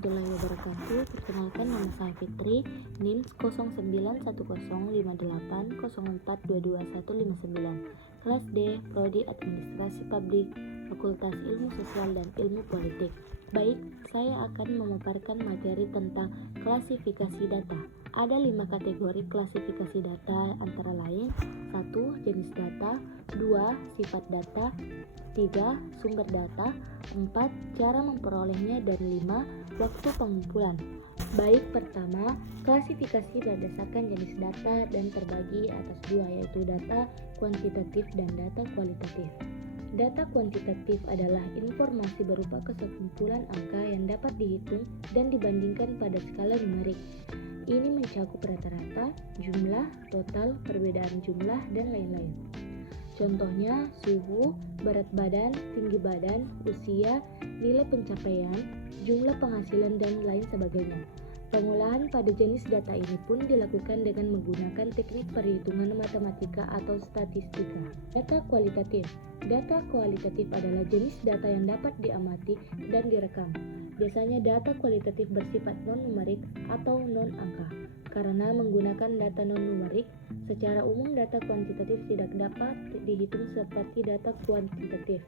warahmatullahi wabarakatuh. Perkenalkan, nama saya Fitri, NIM 09105804222159. Kelas D, Prodi Administrasi Publik, Fakultas Ilmu Sosial dan Ilmu Politik. Baik, saya akan memaparkan materi tentang klasifikasi data. Ada 5 kategori klasifikasi data, antara lain 1. Jenis data, 2. Sifat data, 3. Sumber data, 4. Cara memperolehnya, dan 5. Waktu pengumpulan. Baik, pertama, klasifikasi berdasarkan jenis data dan terbagi atas 2, yaitu data kuantitatif dan data kualitatif. Data kuantitatif adalah informasi berupa kesekumpulan angka yang dapat dihitung dan dibandingkan pada skala numerik. Ini mencakup rata-rata, jumlah, total, perbedaan jumlah, dan lain-lain. Contohnya, suhu, berat badan, tinggi badan, usia, nilai pencapaian, jumlah penghasilan, dan lain sebagainya. Pengolahan pada jenis data ini pun dilakukan dengan menggunakan teknik perhitungan matematika atau statistika. Data kualitatif. Data kualitatif adalah jenis data yang dapat diamati dan direkam. Biasanya data kualitatif bersifat non-numerik atau non-angka. Karena menggunakan data non-numerik, secara umum data kuantitatif tidak dapat dihitung seperti data kuantitatif.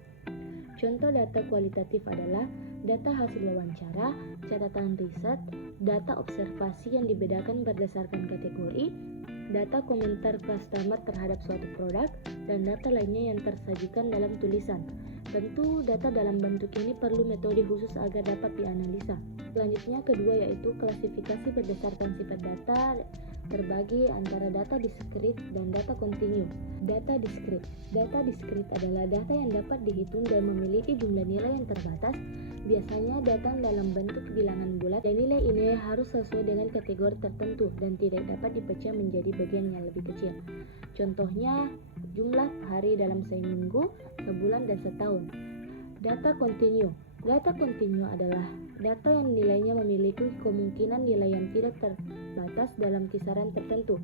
Contoh data kualitatif adalah data hasil wawancara, catatan riset, data observasi yang dibedakan berdasarkan kategori, data komentar customer terhadap suatu produk, dan data lainnya yang tersajikan dalam tulisan. Tentu data dalam bentuk ini perlu metode khusus agar dapat dianalisa. Selanjutnya, kedua, yaitu klasifikasi berdasarkan sifat data, terbagi antara data diskrit dan data kontinu. Data diskrit. Data diskrit adalah data yang dapat dihitung dan memiliki jumlah nilai yang terbatas, biasanya datang dalam bentuk bilangan bulat, dan nilai ini harus sesuai dengan kategori tertentu dan tidak dapat dipecah menjadi bagian yang lebih kecil. Contohnya, jumlah hari dalam seminggu, sebulan, dan setahun. Data kontinu. Data kontinu adalah data yang nilainya memiliki kemungkinan nilai yang tidak terbatas dalam kisaran tertentu.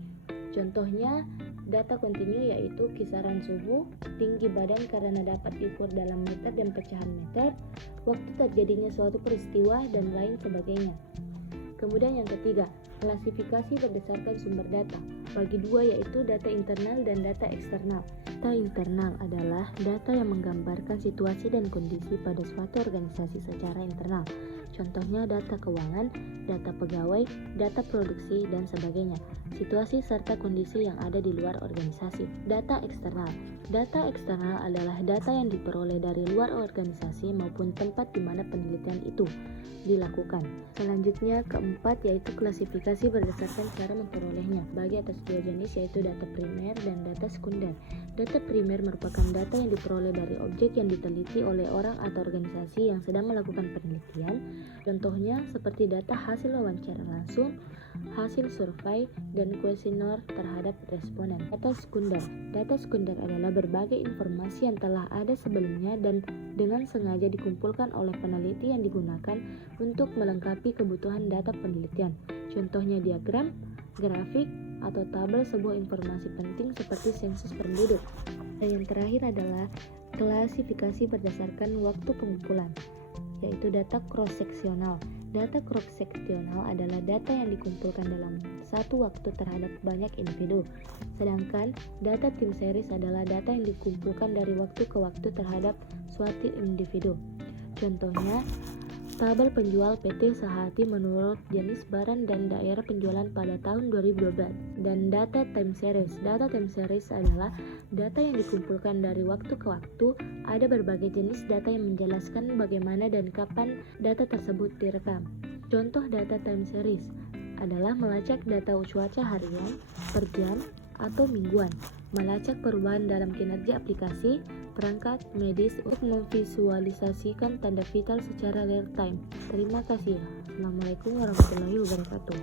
Contohnya, data kontinu yaitu kisaran suhu, tinggi badan karena dapat diukur dalam meter dan pecahan meter, waktu terjadinya suatu peristiwa, dan lain sebagainya. Kemudian yang ketiga, klasifikasi berdasarkan sumber data. Bagi 2, yaitu data internal dan data eksternal. Data internal adalah data yang menggambarkan situasi dan kondisi pada suatu organisasi secara internal. Contohnya data keuangan, data pegawai, data produksi, dan sebagainya. Situasi serta kondisi yang ada di luar organisasi. Data eksternal. Data eksternal adalah data yang diperoleh dari luar organisasi maupun tempat di mana penelitian itu dilakukan. Selanjutnya, keempat, yaitu klasifikasi berdasarkan cara memperolehnya. Bagi atas 2 jenis, yaitu data primer dan data sekunder. Data primer merupakan data yang diperoleh dari objek yang diteliti oleh orang atau organisasi yang sedang melakukan penelitian. Contohnya seperti data hasil wawancara langsung, hasil survei, dan kuesioner terhadap responden. Data sekunder. Data sekunder adalah berbagai informasi yang telah ada sebelumnya dan dengan sengaja dikumpulkan oleh peneliti yang digunakan untuk melengkapi kebutuhan data penelitian. Contohnya diagram, grafik, atau tabel sebuah informasi penting seperti sensus penduduk. Dan yang terakhir adalah klasifikasi berdasarkan waktu pengumpulan, yaitu data cross-seksional. Data cross-seksional adalah data yang dikumpulkan dalam satu waktu terhadap banyak individu. Sedangkan data tim series adalah data yang dikumpulkan dari waktu ke waktu terhadap suatu individu. Contohnya, tabel penjual PT Sehati menurut jenis barang dan daerah penjualan pada tahun 2012. Dan data time series. Data time series adalah data yang dikumpulkan dari waktu ke waktu. Ada berbagai jenis data yang menjelaskan bagaimana dan kapan data tersebut direkam. Contoh data time series adalah melacak data cuaca harian, per jam, atau mingguan, melacak perubahan dalam kinerja aplikasi, perangkat medis untuk memvisualisasikan tanda vital secara real time. Terima kasih. Assalamualaikum warahmatullahi wabarakatuh.